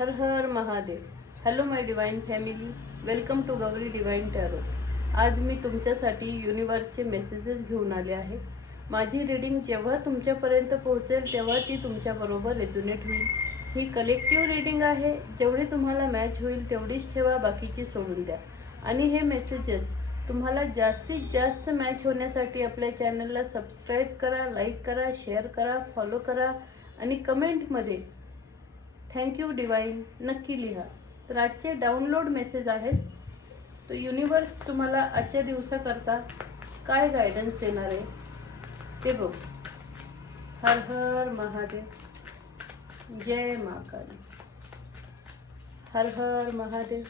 Her Har Mahadev. Hello my divine family, welcome to Gauri divine tarot. आज मी तुमच्यासाठी युनिवर्सचे मेसेजेस घेऊन आले आहे. माझी रीडिंग जेव्हा तुमच्यापर्यंत पोहोचेल तेव्हा ती तुमच्याबरोबर रेझोनेट होईल. ही कलेक्टिव्ह रीडिंग आहे. जेवढी तुम्हाला मॅच होईल तेवढीच ठेवा, बाकीची सोडून द्या. आणि हे मेसेजेस तुम्हाला जास्तीत जास्त मॅच होण्यासाठी आपल्या चॅनलला सबस्क्राईब करा, लाईक करा, शेअर करा, फॉलो करा आणि कमेंटमध्ये थँक्यू डिवाइन नक्की लिहा. तर आजचे डाउनलोड मेसेज आहेत. तो युनिवर्स तुम्हाला आजच्या दिवसाकरता काय गायडन्स देणार आहे ते बघ. हर हर महादेव, जय महाकाली. हर हर महादेव,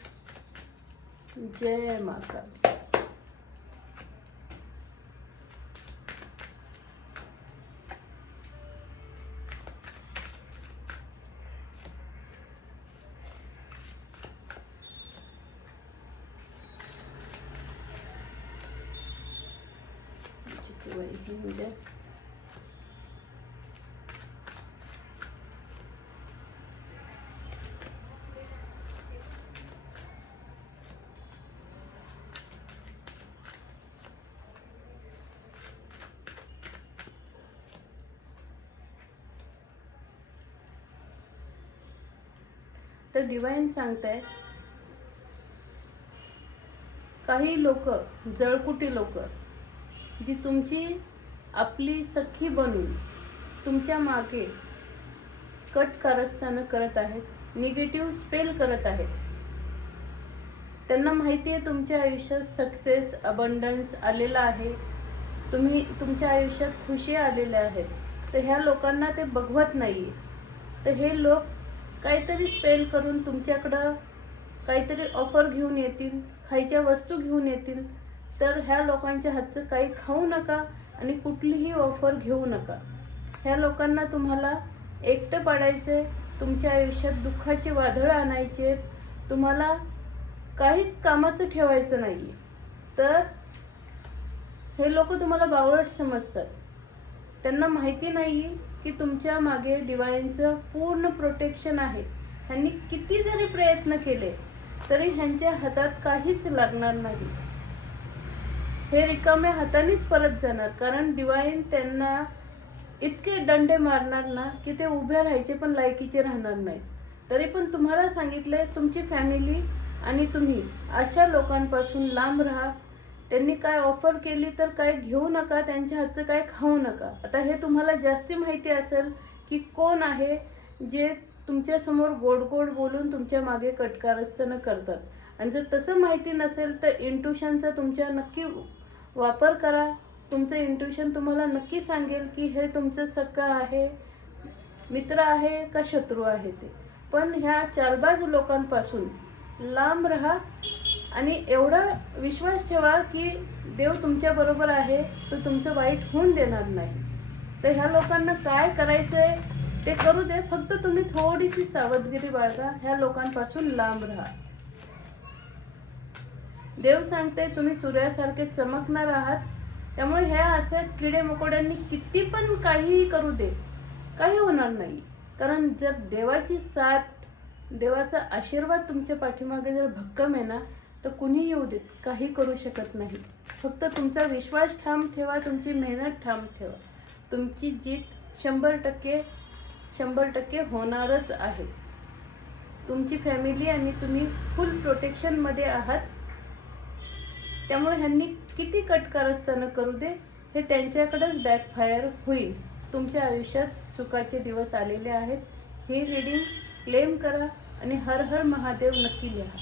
जय महाकाली. तर डिवाइन सांगताय, काही लोक, जळकुटी लोक जी तुमची आपली सखी बनून तुमच्या मागे कट कारस्थान करत आहेत, निगेटिव्ह स्पेल करत आहेत. त्यांना माहिती आहे तुमच्या आयुष्यात सक्सेस, अबंडन्स आलेला आहे, तुमच्या आयुष्यात खुशी आलेल्या आहेत. तर ह्या लोकांना ते बघवत नाही. तर हे लोक काहीतरी स्पेल करून तुमच्याकडं काहीतरी ऑफर घेऊन येतील, खायच्या वस्तू घेऊन येतील. तर ह्या लोकांच्या हातचं काही खाऊ नका आणि कुठलीही ऑफर घेऊ नका. ह्या लोकांना तुम्हाला एकटं पाडायचंय, तुमच्या आयुष्यात दुःखाचे वादळ आणायचे, तुम्हाला काहीच कामाचं ठेवायचं नाही. तर हे लोक तुम्हाला बावळट समजतात. त्यांना माहिती नाही की तुमच्या मागे डिवाइनचं पूर्ण प्रोटेक्शन आहे. ह्यांनी किती जरी प्रयत्न केले तरी ह्यांच्या हातात काहीच लागणार नाही. हे रिकाम्या हातानेच परत जाणार. कारण डिवाइन त्यांना इतके डंडे मारणार ना की ते उभे राहायचे पण लायकीचे राहणार नाही. तरी पण तुम्हाला सांगितलंय, तुमची फॅमिली आणि तुम्ही अशा लोकांपासून लांब राहा. त्यांनी काय ऑफर केली तर काय घेऊ नका, त्यांच्या हातचं काय खाऊ नका. आता हे तुम्हाला जास्ती माहिती असेल की कोण आहे जे तुमच्या समोर गोड गोड बोलून तुमच्या मागे कटकारस्थान करतात. आणि जर तसं माहिती नसेल तर इंट्युशनचा तुमच्या नक्की वापर करा. तुमचं इंट्युशन तुम्हाला नक्की सांगेल की हे तुमचं सख्खा आहे, मित्र आहे का शत्रू आहे ते. पण ह्या चालबाज लोकांपासून लांब राहा आणि एवढा विश्वास ठेवा की देव तुमच्या बरोबर आहे, तो तुमचं वाईट होऊन देणार नाही. तर ह्या लोकांना काय करायचंय ते करू दे, फक्त तुम्ही थोडीशी सावधगिरी बाळगा. ह्या लोकांपासून लांब राहा. देव सांगते तुम्ही सूर्यासारखे चमकणार आहात. त्यामुळे ह्या अशा किडे मकोड्यांनी किती पण काहीही करू दे, काही होणार नाही. कारण जर देवाची साथ, देवाचा आशीर्वाद तुमच्या पाठीमागे जर भक्कम आहे ना, तर कुणी येऊ देत काही करू शकत नाही. फक्त तुमचा विश्वास ठाम ठेवा, तुमची मेहनत ठाम ठेवा. तुमची जीत 100% होणारच आहे. तुमची फॅमिली आणि तुम्ही फुल प्रोटेक्शनमध्ये आहात. त्यामुळे ह्यांनी किती कटकारस्थान करू दे, हे त्यांच्याकडेच बॅकफायर होईल. तुमच्या आयुष्यात सुखाचे दिवस आलेले आहेत. ही रीडिंग क्लेम करा आणि हर हर महादेव नक्की लिहा.